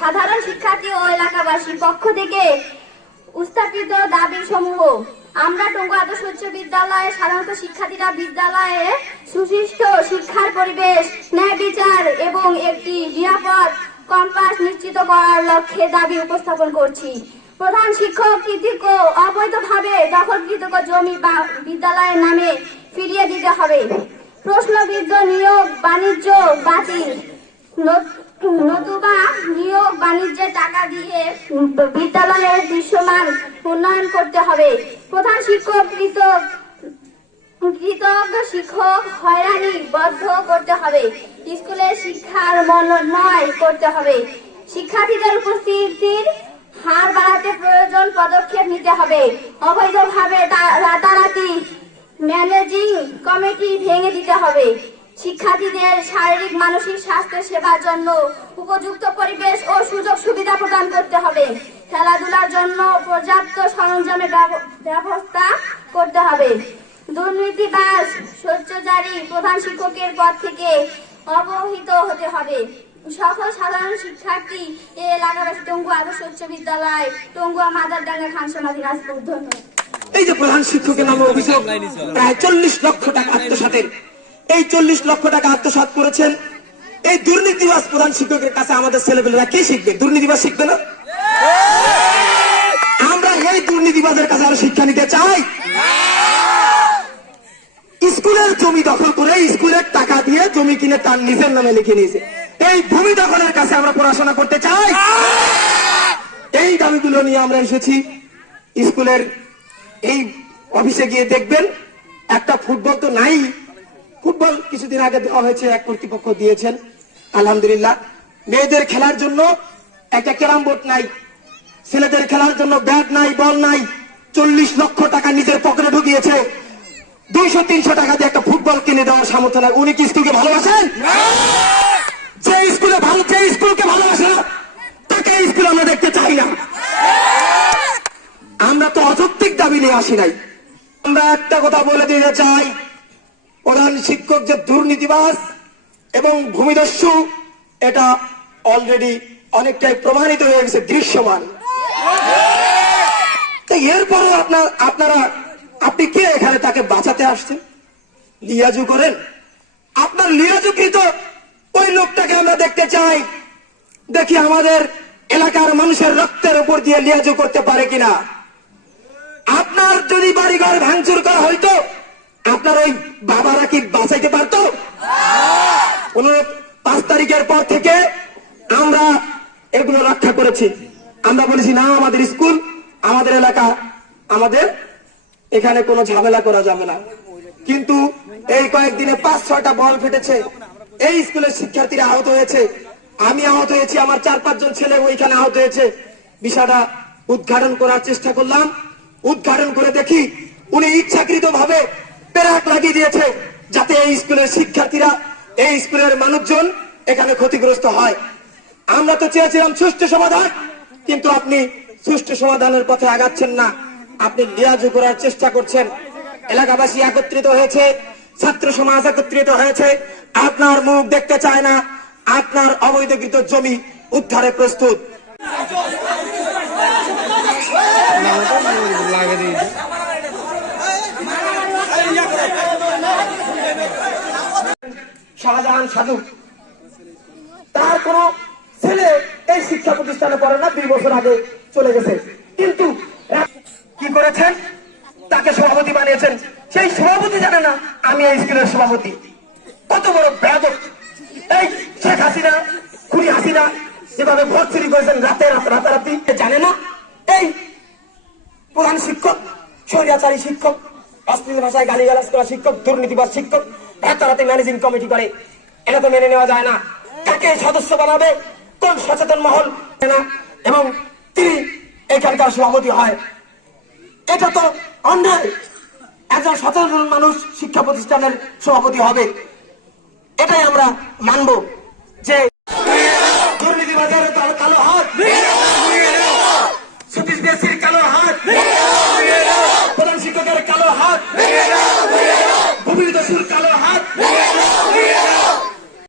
সাধারণ শিক্ষার্থী ও এলাকাবাসীর পক্ষ থেকে উত্থাপিত দাবি সমূহ আমরা টঙ্গু আদর্শ বিদ্যালয়ে সাধারণত শিক্ষার্থীরা বিদ্যালয়ে সুশিষ্ট শিক্ষার পরিবেশ, ন্যায় বিচার এবং একটি নিরাপদ কম্পাস নিশ্চিত করার লক্ষ্যে দাবি উপস্থাপন করছি। প্রধান শিক্ষক কৃতিক অবৈধভাবে দখলকৃত জমি বা বিদ্যালয়ের নামে ফিরিয়ে দিতে হবে। প্রশ্নবিদ্ধ নিয়োগ বাণিজ্য বাতিল। নতুবা নিয়োগ বাণিজ্যের টাকা দিয়ে বিদ্যালয়ের দৃশ্যমান উন্নয়ন করতে হবে। প্রধান শিক্ষক, কৃতক কৃতজ্ঞ শিক্ষক হয়রানি বদ্ধ করতে হবে। স্কুলের শিক্ষার মনোনয় করতে হবে। শিক্ষার্থীদের উপস্থিতির হার বাড়াতে প্রয়োজন পদক্ষেপ নিতে হবে। অবৈধভাবে রাতারাতি ম্যানেজিং কমিটি ভেঙে দিতে হবে। শিক্ষার্থীদের শারীরিক, মানসিক স্বাস্থ্য সেবার জন্য উপযুক্ত পরিবেশ ও সুযোগ সুবিধা প্রদান করতে হবে। খেলাধুলার জন্য পর্যাপ্ত সরঞ্জামের ব্যব- ব্যবস্থা করতে হবে। দুর্নীতিবাজ সহ্যজারি প্রধান শিক্ষকের পদ থেকে অবহিত হতে হবে। সকল সাধারণ শিক্ষার্থী এ এলাকাবাসী টঙ্গু আদর্শ উচ্চ বিদ্যালয়, টঙ্গুয়া মাদারডাঙ্গা খানসামা দিনাজপুর ধন্যবাদ। এই যে প্রধান শিক্ষকের নামে অভিযোগ, প্রায় চল্লিশ লক্ষ টাকা আত্মসাতের। এই চল্লিশ লক্ষ টাকা আত্মসাত করেছেন। এই দুর্নীতিবাজ প্রধান শিক্ষকের কাছে আমাদের ছেলেপেলেরা কি শিখবে? দুর্নীতিবাজ শিখবে না? আমরা এই দুর্নীতিবাজের কাছে আরও শিক্ষা নিতে চাই। স্কুলের জমি দখল করে স্কুলের টাকা দিয়ে জমি কিনে তার নিজের নামে লিখে নিয়েছে। এই ভূমি দখলের কাছে আমরা পড়াশোনা করতে চাই। এই দাবিগুলো নিয়ে আমরা এসেছি স্কুলের এই অফিসে গিয়ে দেখবেন একটা ফুটবল তো নাই। ফুটবল কিছুদিন আগে দেওয়া হয়েছে এক কর্তৃপক্ষ দিয়েছেন। আলহামদুলিল্লাহ। মেয়েদের খেলার জন্য একটা ক্যারাম বোর্ড নাই। ছেলেদের খেলার জন্য ব্যাট নাই বল নাই। চল্লিশ লক্ষ টাকা নিজের পকেটে ঢুকিয়েছে। দুইশো তিনশো টাকা দিয়ে একটা ফুটবল কিনে দেওয়ার সামর্থ্য নাই। উনি কি স্কুলকে ভালোবাসেন? যে স্কুলে ভালো যে স্কুলকে ভালোবাসে তাকে স্কুলে আমরা দেখতে চাই না আমরা তো অযৌক্তিক দাবি আসি নাই। আমরা একটা কথা বলে দিতে চাই। প্রধান শিক্ষক যে দুর্নীতিবাজ এবং ভূমিদস্যু, এটা অলরেডি অনেকটাই প্রমাণিত হয়ে গেছে, দৃশ্যমান। তো এরপরও আপনার, আপনারা, আপনি কে এখানে তাকে বাঁচাতে আসছেন? লিয়াজু করেন। আপনার লিয়াজুকৃত ওই লোকটাকে আমরা দেখতে চাই। দেখি আমাদের এলাকার মানুষের রক্তের উপর দিয়ে লিয়াজু করতে পারে কিনা। আপনার যদি বাড়িঘর ভাঙচুর করা হইতো, আপনার ওই বাবারা কি বাঁচাইতে পারতো? পাঁচ তারিখের পর থেকে আমরা এগুলো রক্ষা করেছি। আমরা বলেছি, না, আমাদের স্কুল, আমাদের এলাকা, আমাদের এখানে কোনো ঝামেলা করা যাবে না। কিন্তু এই কয়েকদিনে পাঁচ, ছয়টা বল ফেটেছে। এই স্কুলের শিক্ষার্থীরা আহত হয়েছে। আমি আহত হয়েছি, আমার চার, পাঁচজন ছেলে ওইখানে আহত হয়েছে। বিষয়টা উদ্ঘাটন করার চেষ্টা করলাম। উদ্ঘাটন করে দেখি উনি ইচ্ছাকৃত ভাবে পেরাক লাগিয়ে দিয়েছে যাতে এই স্কুলের শিক্ষার্থীরা, এই স্কুলের মানুষজন এখানে ক্ষতিগ্রস্ত হয়। আমরা তো চেয়েছিলাম সুষ্ঠু সমাধান, কিন্তু আপনি সুষ্ঠু সমাধানের পথে আগাচ্ছেন না। আপনি লিয়াজু করার চেষ্টা করছেন। এলাকাবাসী একত্রিত হয়েছে, ছাত্র সমাজ একত্রিত হয়েছে। আপনার মুখ দেখতে চায় না, আপনার অবৈধকৃত জমি উদ্ধারে প্রস্তুত। শাহজাহান সাধু। তার কোন ছেলে এই শিক্ষা প্রতিষ্ঠানে পড়ে না, দুই বছর আগে চলে গেছে। কিন্তু কি করেছেন? তাকে সভাপতি বানিয়েছেন। সেই সভাপতি জানে না, আমি এই স্কুলের সভাপতি। কত বড় ব্যাপক এই শেখ হাসিনা, খুনি হাসিনা, যেভাবে ভোট চুরি করেছেন রাতে রাত রাতারাতি জানে না। এই প্রধান শিক্ষক স্বৈরাচারী শিক্ষক, অশ্লীল ভাষায় গালি গালাজ করা শিক্ষক দুর্নীতিবাদ শিক্ষক ভেতরাতে ম্যানেজিং কমিটি করে। এটা তো মেনে নেওয়া যায় না। কাকে সদস্য বানাবে? কোন সচেতন মহল? না। এবং তিনি এখানকার সভাপতি হয়। এটা তো অন্যায়। একজন সচেতন মানুষ শিক্ষা প্রতিষ্ঠানের সভাপতি হবে। এটাই আমরা মানব যে কালো হাত। প্রধান শিক্ষকের কালো হাত। ভূমিদস্যুর কালো